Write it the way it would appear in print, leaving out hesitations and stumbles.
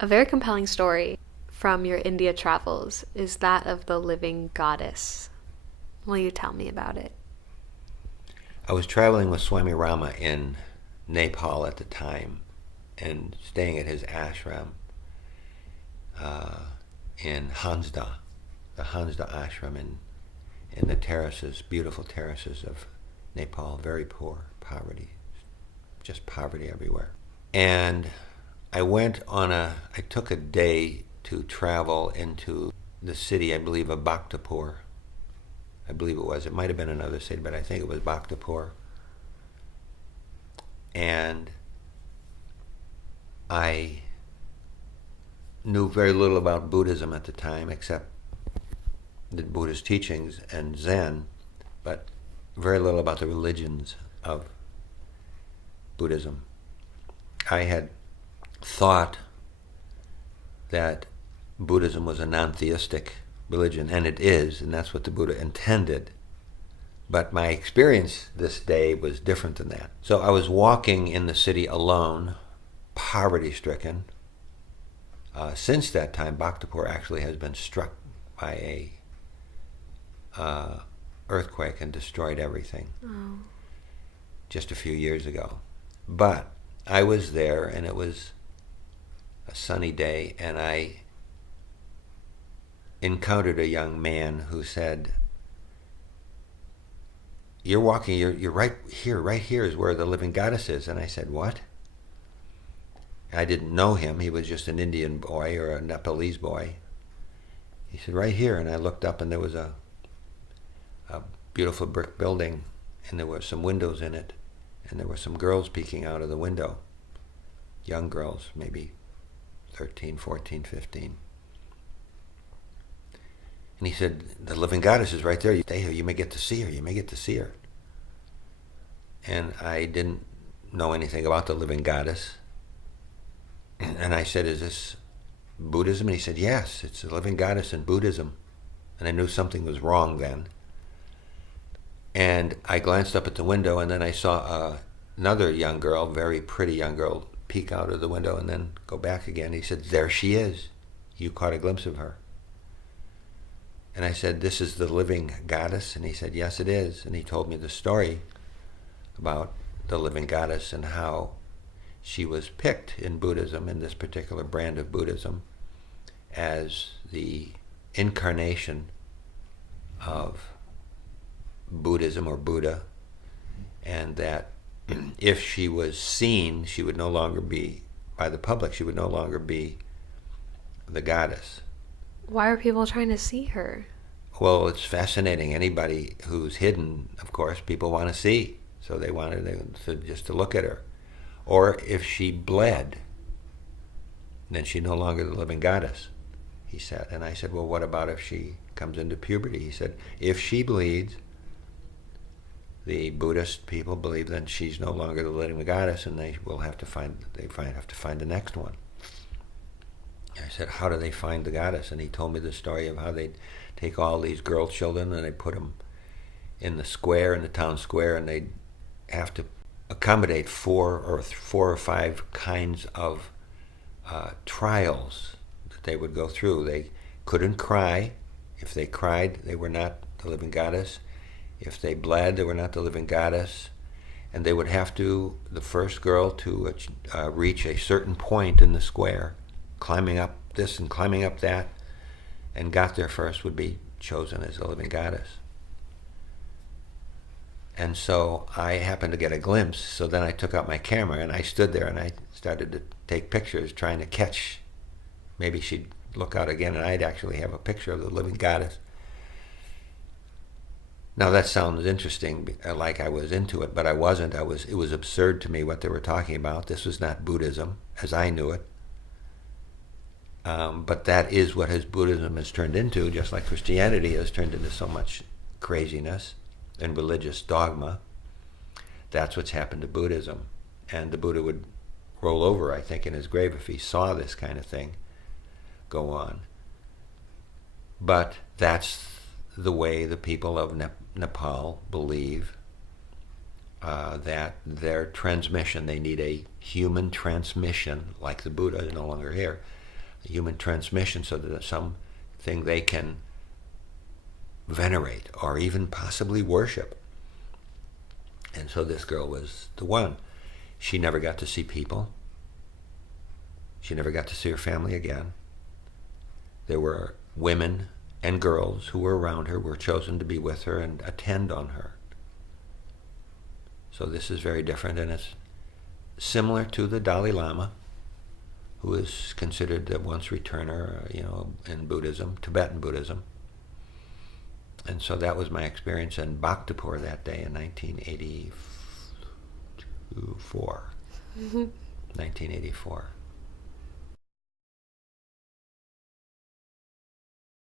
A very compelling story from your India travels is that of the living goddess. Will you tell me about it? I was traveling with Swami Rama in Nepal at the time and staying at his ashram uh, in Hansda, the Hansda ashram in the terraces, beautiful terraces of Nepal, very poor, poverty, just poverty everywhere. And I took a day to travel into the city, I believe, of Bhaktapur. I believe it was. It might have been another city, but I think it was Bhaktapur. And I knew very little about Buddhism at the time, except the Buddhist teachings and Zen, but very little about the religions of Buddhism. I had thought that Buddhism was a non-theistic religion, and it is, and that's what the Buddha intended. But my experience this day was different than that. So I was walking in the city alone, poverty-stricken. Since that time, Bhaktapur actually has been struck by a earthquake and destroyed everything just a few years ago. But I was there, and it was a sunny day, and I encountered a young man who said, "You're walking, you're right here is where the living goddess is." And I said, "What?" I didn't know him. He was just an Indian boy or a Nepalese boy. He said, "Right here." And I looked up, and there was a beautiful brick building, and there were some windows in it, and there were some girls peeking out of the window, young girls, maybe 13, 14, 15. And he said, "The living goddess is right there. You stay here. You may get to see her. You may get to see her." And I didn't know anything about the living goddess. And I said, "Is this Buddhism?" And he said, "Yes, it's the living goddess in Buddhism." And I knew something was wrong then. And I glanced up at the window, and then I saw another young girl, very pretty young girl, peek out of the window and then go back again. He said, "There she is. You caught a glimpse of her." And I said, "This is the living goddess?" And he said, "Yes, it is." And he told me the story about the living goddess and how she was picked in Buddhism, in this particular brand of Buddhism, as the incarnation of Buddhism or Buddha, and that if she was seen, she would no longer be, by the public, she would no longer be the goddess. Why are people trying to see her? Well, it's fascinating. Anybody who's hidden, of course, people want to see. So they wanted just to look at her. Or if she bled, then she's no longer the living goddess, he said. And I said, "Well, what about if she comes into puberty?" He said, "If she bleeds, the Buddhist people believe that she's no longer the living goddess, and they have to find the next one." I said, "How do they find the goddess?" And he told me the story of how they'd take all these girl children and they put them in the square, in the town square, and they'd have to accommodate four or five kinds of trials that they would go through. They couldn't cry. If they cried, they were not the living goddess. If they bled, they were not the living goddess. And they would have to, the first girl to reach a certain point in the square, climbing up this and climbing up that, and got there first, would be chosen as the living goddess. And so I happened to get a glimpse, so then I took out my camera and I stood there and I started to take pictures, trying to catch, maybe she'd look out again and I'd actually have a picture of the living goddess. Now that sounds interesting, like I was into it, but I wasn't. It was absurd to me what they were talking about. This was not Buddhism as I knew it. But that is what Buddhism has turned into, just like Christianity has turned into so much craziness and religious dogma. That's what's happened to Buddhism. And the Buddha would roll over, I think, in his grave if he saw this kind of thing go on. But that's the way the people of Nepal believe that their transmission, they need a human transmission, like the Buddha is no longer here, human transmission, so that it's something they can venerate or even possibly worship. And so this girl was the one. She never got to see people. She never got to see her family again. There were women and girls who were around her, were chosen to be with her and attend on her. So this is very different, and it's similar to the Dalai Lama, who is considered the once returner, in Buddhism, Tibetan Buddhism. And so that was my experience in Bhaktapur that day in 1984. 1984.